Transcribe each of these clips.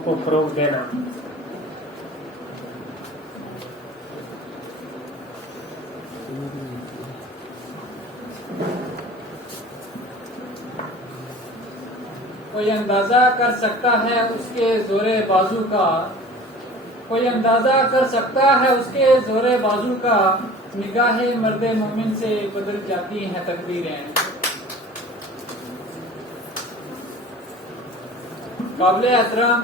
کو فروغ دینا. کوئی اندازہ کر سکتا ہے اس کے زور بازو کا، کوئی اندازہ کر سکتا ہے اس کے زور بازو کا، نگاہ مرد مومن سے بدل جاتی ہیں تقدیریں. قابل احترام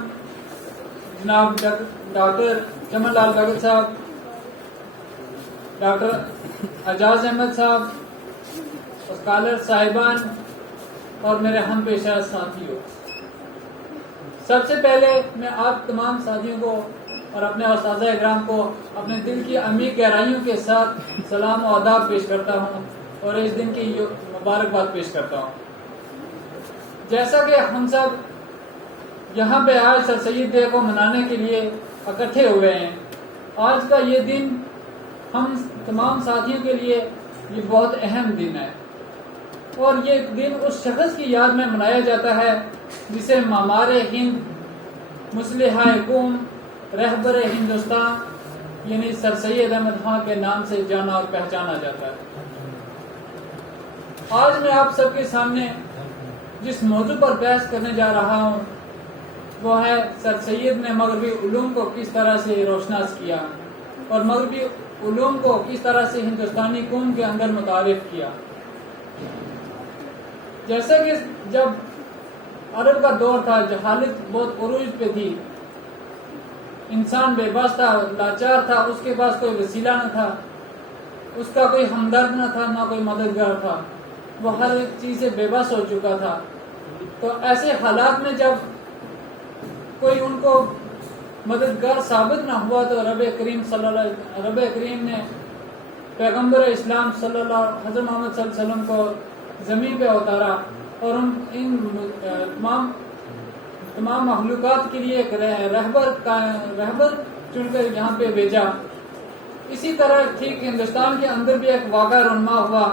جناب ڈاکٹر چمن لال بھگت صاحب، ڈاکٹر اعجاز احمد صاحب، اسکالر صاحبان اور میرے ہم پیشہ ساتھیوں، سب سے پہلے میں آپ تمام ساتھیوں کو اور اپنے اساتذہ اکرام کو اپنے دل کی عمیق گہرائیوں کے ساتھ سلام و آداب پیش کرتا ہوں اور اس دن کی مبارکباد پیش کرتا ہوں. جیسا کہ ہم سب یہاں پہ آج سر سید ڈے کو منانے کے لیے اکٹھے ہوئے ہیں، آج کا یہ دن ہم تمام ساتھیوں کے لیے یہ بہت اہم دن ہے، اور یہ دن اس شخص کی یاد میں منایا جاتا ہے جسے معمار ہند، مصلح قوم، رہبر ہندوستان یعنی سر سید احمد خان کے نام سے جانا اور پہچانا جاتا ہے. آج میں آپ سب کے سامنے جس موضوع پر بحث کرنے جا رہا ہوں وہ ہے سر سید نے مغربی علوم کو کس طرح سے روشناس کیا اور مغربی علوم کو کس طرح سے ہندوستانی قوم کے اندر متعارف کیا. جیسے کہ جب عرب کا دور تھا، جہالت بہت عروج پہ تھی، انسان بے بس تھا، لاچار تھا، اس کے پاس کوئی وسیلہ نہ تھا، اس کا کوئی ہمدرد نہ تھا، نہ کوئی مددگار تھا، وہ ہر ایک چیز سے بے بس ہو چکا تھا. تو ایسے حالات میں جب کوئی ان کو مددگار ثابت نہ ہوا تو رب کریم نے پیغمبر اسلام صلی اللہ حضرت محمد صلی اللہ علیہ وسلم کو زمین پہ اتارا اور ان تمام مخلوقات کے لیے ایک رہبر چن کر یہاں پہ بھیجا. اسی طرح ٹھیک ہندوستان کے اندر بھی ایک واقعہ رونما ہوا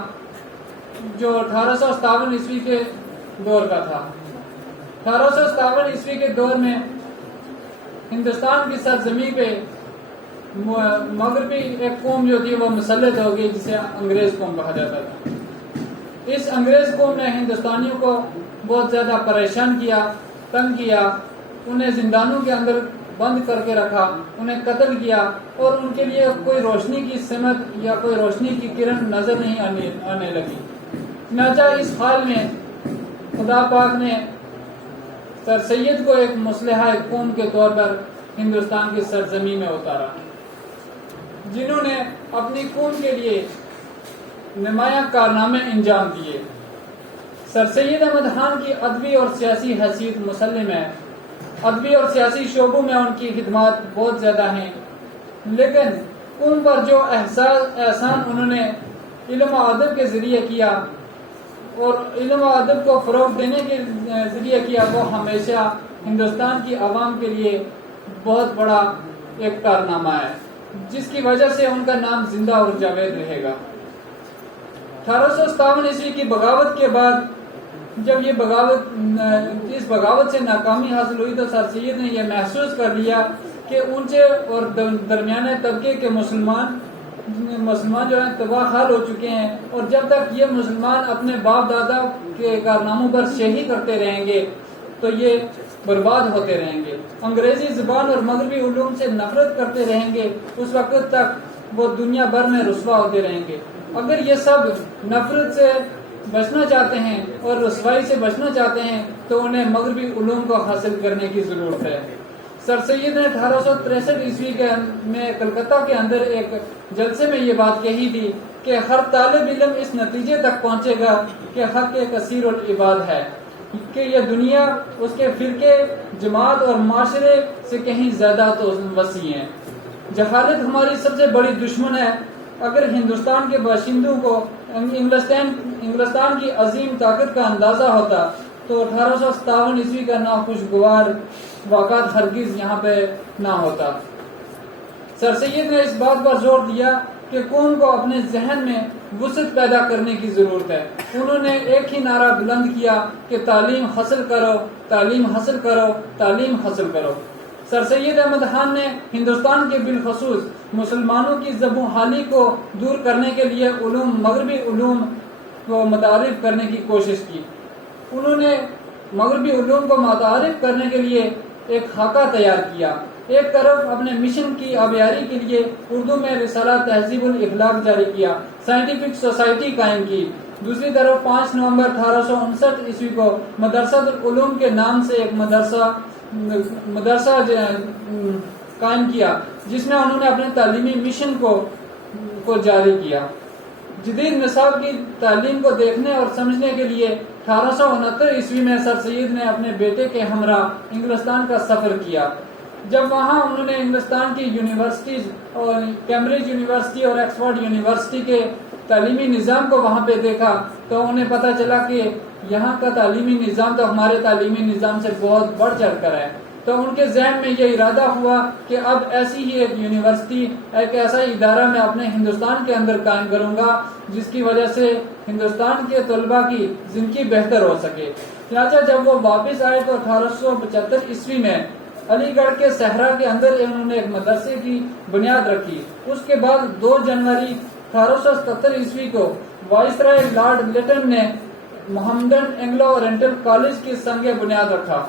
جو 1857 عیسوی کے دور کا تھا. 1857 عیسوی کے دور میں ہندوستان کی سرزمین پہ مغربی ایک قوم جو تھی وہ مسلط ہو گئی جسے انگریز قوم کہا جاتا تھا. اس انگریز قوم نے ہندوستانیوں کو بہت زیادہ پریشان کیا، تنگ کیا، انہیں زندانوں کے اندر بند کر کے رکھا، انہیں قتل کیا اور ان کے لیے کوئی روشنی کی سمت یا کوئی روشنی کی کرن نظر نہیں آنے لگی. چنانچہ اس حال میں خدا پاک نے سر سید کو ایک مصلح قوم کے طور پر ہندوستان کی سرزمین میں اتارا، جنہوں نے اپنی قوم کے لیے نمایاں کارنامے انجام دیے. سر سید احمد خان کی ادبی اور سیاسی حیثیت مسلم ہے، ادبی اور سیاسی شعبوں میں ان کی خدمات بہت زیادہ ہیں، لیکن قوم پر جو احسان انہوں نے علم و ادب کے ذریعے کیا اور علم و ادب کو فروغ دینے کے ذریعے کیا وہ ہمیشہ ہندوستان کی عوام کے لیے بہت بڑا ایک کارنامہ ہے جس کی وجہ سے ان کا نام زندہ اور جاوید رہے گا. 1857 عیسوی کی بغاوت کے بعد جب اس بغاوت سے ناکامی حاصل ہوئی تو سر سید نے یہ محسوس کر لیا کہ اونچے اور درمیانے طبقے کے مسلمان جو ہیں تباہ حال ہو چکے ہیں، اور جب تک یہ مسلمان اپنے باپ دادا کے کارناموں پر شہی کرتے رہیں گے تو یہ برباد ہوتے رہیں گے، انگریزی زبان اور مغربی علوم سے نفرت کرتے رہیں گے، اس وقت تک وہ دنیا بھر میں رسوا ہوتے رہیں گے. اگر یہ سب نفرت سے بچنا چاہتے ہیں اور رسوائی سے بچنا چاہتے ہیں تو انہیں مغربی علوم کو حاصل کرنے کی ضرورت ہے. سر سید نے 1863 عیسوی میں کلکتہ کے اندر ایک جلسے میں یہ بات کہی تھی کہ ہر طالب علم اس نتیجے تک پہنچے گا کہ حق کثیر العباد ہے، کہ یہ دنیا اس کے فرقے، جماعت اور معاشرے سے کہیں زیادہ تو وسیع ہے. جہالت ہماری سب سے بڑی دشمن ہے. اگر ہندوستان کے باشندوں کو انگلستان کی عظیم طاقت کا اندازہ ہوتا تو 1857 عیسوی کا ناخوشگوار واقعات ہرگز یہاں پہ نہ ہوتا. سر سید نے اس بات پر زور دیا کہ کہ قوم کو اپنے ذہن میں وسعت پیدا کرنے کی ضرورت ہے۔ انہوں نے ایک ہی نعرہ بلند کیا کہ تعلیم حاصل کرو، تعلیم حاصل کرو، تعلیم حاصل کرو۔ سر سید احمد خان نے ہندوستان کے بالخصوص مسلمانوں کی زبوں حالی کو دور کرنے کے لیے مغربی علوم کو متعارف کرنے کی کوشش کی۔ انہوں نے مغربی علوم کو متعارف کرنے کے لیے ایک خاکہ تیار کیا۔ ایک طرف اپنے مشن کی آبیاری کے لیے اردو میں رسالہ تہذیب الاخلاق جاری کیا، سائنٹیفک سوسائٹی قائم کی۔ دوسری طرف 5 نومبر 1859 عیسوی کو مدرسہ العلوم کے نام سے ایک مدرسہ قائم کیا، جس میں انہوں نے اپنے تعلیمی مشن کو جاری کیا۔ جدید نصاب کی تعلیم کو دیکھنے اور سمجھنے کے لیے 1869 عیسوی میں سر سید نے اپنے بیٹے کے ہمراہ انگلستان کا سفر کیا۔ جب وہاں انہوں نے انگلستان کی یونیورسٹیز اور کیمبرج یونیورسٹی اور آکسفورڈ یونیورسٹی کے تعلیمی نظام کو وہاں پہ دیکھا تو انہیں پتہ چلا کہ یہاں کا تعلیمی نظام تو ہمارے تعلیمی نظام سے بہت بڑھ چڑھ کر ہے۔ تو ان کے ذہن میں یہ ارادہ ہوا کہ اب ایسی ہی ایک یونیورسٹی، ایک ایسا ادارہ میں اپنے ہندوستان کے اندر قائم کروں گا جس کی وجہ سے ہندوستان کے طلباء کی زندگی بہتر ہو سکے۔ چنانچہ جب وہ واپس آئے تو 1875 عیسوی میں علی گڑھ کے صحرا کے اندر انہوں نے ایک مدرسے کی بنیاد رکھی۔ اس کے بعد 2 جنوری 1877 عیسوی کو وائسرائے لارڈ لیٹن نے محمدن اینگلو اورینٹل کالج کی سنگ بنیاد رکھا۔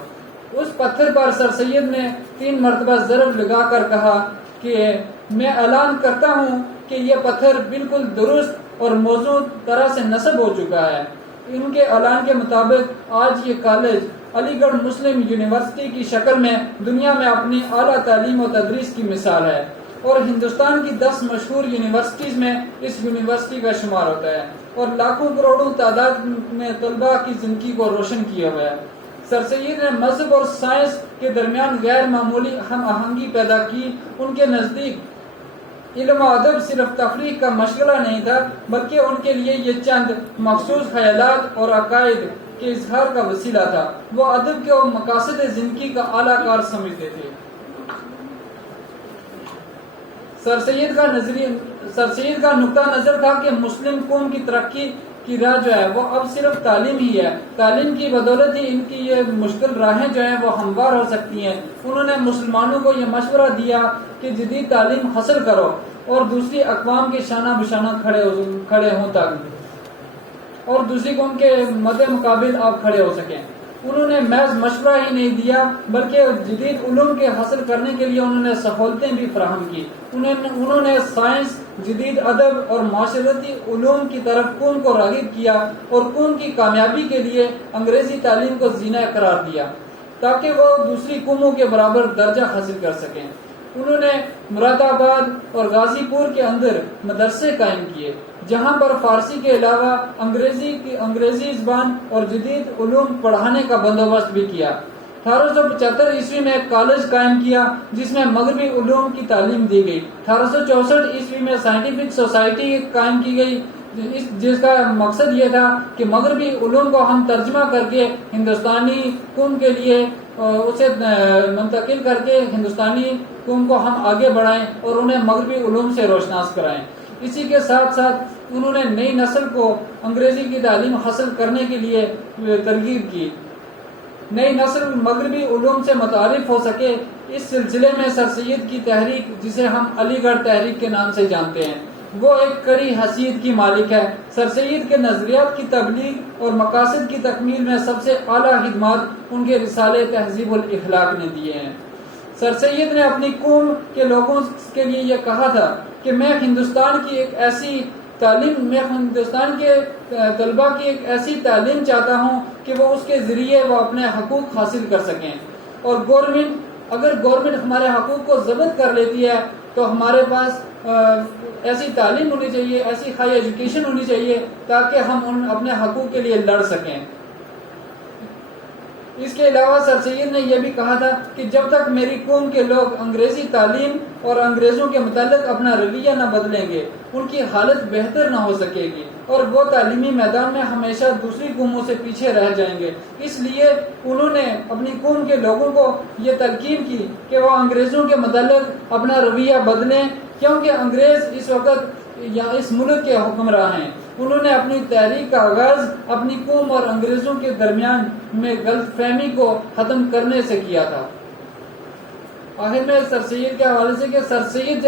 اس پتھر پر سر سید نے 3 مرتبہ ضرب لگا کر کہا کہ میں اعلان کرتا ہوں کہ یہ پتھر بالکل درست اور موزوں طرح سے نصب ہو چکا ہے۔ ان کے اعلان کے مطابق آج یہ کالج علی گڑھ مسلم یونیورسٹی کی شکل میں دنیا میں اپنی اعلیٰ تعلیم و تدریس کی مثال ہے اور ہندوستان کی 10 مشہور یونیورسٹیز میں اس یونیورسٹی کا شمار ہوتا ہے اور لاکھوں کروڑوں تعداد میں طلباء کی زندگی کو روشن کیا ہوا ہے۔ سر سید نے مذہب اور سائنس کے درمیان غیر معمولی ہم آہنگی پیدا کی۔ ان کے نزدیک علم و ادب صرف تفریح کا مشغلہ نہیں تھا، بلکہ ان کے لیے یہ چند مخصوص خیالات اور عقائد کے اظہار کا وسیلہ تھا۔ وہ ادب کے مقاصد زندگی کا اعلیٰ کار سمجھتے تھے۔ سر سید کا نقطہ نظر تھا کہ مسلم قوم کی ترقی کی راہ جو ہے وہ اب صرف تعلیم ہی ہے۔ تعلیم کی بدولت ہی ان کی یہ مشکل راہیں جو ہیں وہ ہموار ہو سکتی ہیں۔ انہوں نے مسلمانوں کو یہ مشورہ دیا کہ جدید تعلیم حاصل کرو اور دوسری اقوام کے شانہ بشانہ کھڑے ہوں تک اور دوسری قوم کے مد مقابل آپ کھڑے ہو سکیں۔ انہوں نے محض مشورہ ہی نہیں دیا بلکہ جدید علوم کے حاصل کرنے کے لیے انہوں نے سہولتیں بھی فراہم کی۔ انہوں نے سائنس، جدید ادب اور معاشرتی علوم کی طرف قوم کو راغب کیا اور قوم کی کامیابی کے لیے انگریزی تعلیم کو زینہ قرار دیا تاکہ وہ دوسری قوموں کے برابر درجہ حاصل کر سکیں۔ انہوں نے مراد آباد اور غازی پور کے اندر مدرسے قائم کیے جہاں پر فارسی کے علاوہ انگریزی زبان اور جدید علوم پڑھانے کا بندوبست بھی کیا۔ 1875 عیسوی میں ایک کالج قائم کیا جس میں مغربی علوم کی تعلیم دی گئی۔ 1864 عیسوی میں سائنٹیفک سوسائٹی قائم کی گئی جس کا مقصد یہ تھا کہ مغربی علوم کو ہم ترجمہ کر کے ہندوستانی قوم کے لیے اسے منتقل کر کے ہندوستانی قوم کو ہم آگے بڑھائیں اور انہیں مغربی علوم سے روشناس کرائیں۔ اسی کے ساتھ ساتھ انہوں نے نئی نسل کو انگریزی کی تعلیم حاصل کرنے کے لیے ترغیب کی، نئی نسل مغربی علوم سے متعارف ہو سکے۔ اس سلسلے میں سر سید کی تحریک، جسے ہم علی گڑھ تحریک کے نام سے جانتے ہیں، وہ ایک کڑی حیثیت کی مالک ہے۔ سر سید کے نظریات کی تبلیغ اور مقاصد کی تکمیل میں سب سے اعلیٰ خدمات ان کے رسالے تہذیب الاخلاق نے دیے ہیں۔ سر سید نے اپنی قوم کے لوگوں کے لیے یہ کہا تھا کہ میں ہندوستان کے طلباء کی ایک ایسی تعلیم چاہتا ہوں کہ وہ اس کے ذریعے وہ اپنے حقوق حاصل کر سکیں، اور اگر گورنمنٹ ہمارے حقوق کو ضبط کر لیتی ہے تو ہمارے پاس ایسی تعلیم ہونی چاہیے، ایسی ہائی ایجوکیشن ہونی چاہیے تاکہ ہم اپنے حقوق کے لیے لڑ سکیں۔ اس کے علاوہ سر سید نے یہ بھی کہا تھا کہ جب تک میری قوم کے لوگ انگریزی تعلیم اور انگریزوں کے متعلق اپنا رویہ نہ بدلیں گے، ان کی حالت بہتر نہ ہو سکے گی اور وہ تعلیمی میدان میں ہمیشہ دوسری قوموں سے پیچھے رہ جائیں گے۔ اس لیے انہوں نے اپنی قوم کے لوگوں کو یہ تلقین کی کہ وہ انگریزوں کے متعلق اپنا رویہ بدلیں، کیونکہ انگریز اس وقت یا اس ملک کے حکمراں ہیں، انہوں نے اپنی تحریک کا آغاز اپنی قوم اور انگریزوں کے درمیان میں غلط فہمی کو ختم کرنے سے کیا تھا۔ آخر میں سر سید کے حوالے سے کہ سر سید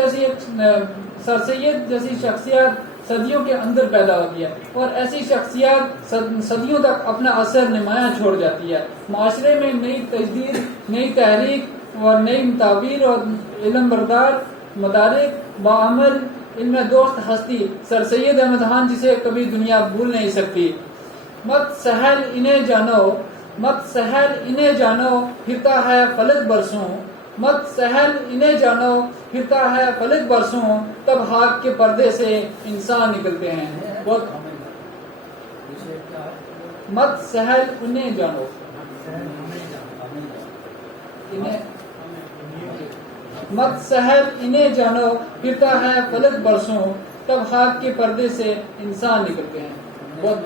جیسی شخصیت صدیوں کے اندر پیدا ہوتی ہے اور ایسی شخصیات صدیوں تک اپنا اثر نمایاں چھوڑ جاتی ہے، معاشرے میں نئی تجدید، نئی تحریک اور نئی تعبیر اور علم بردار مدارک باعمل ان میں دوست ہستی سر سید احمد خان جسے کبھی دنیا بھول نہیں سکتی۔ مت سہل انہیں جانو پھرتا ہے فلک برسوں، مت سہل انہیں جانو پھرتا ہے فلک برسوں، تب خاک کے پردے سے انسان نکلتے ہیں۔ مت سہل انہیں جانو، مت سہل انہیں جانو پھرتا ہے فلک برسوں، تب خاک کے پردے سے انسان نکلتے ہیں۔ بہت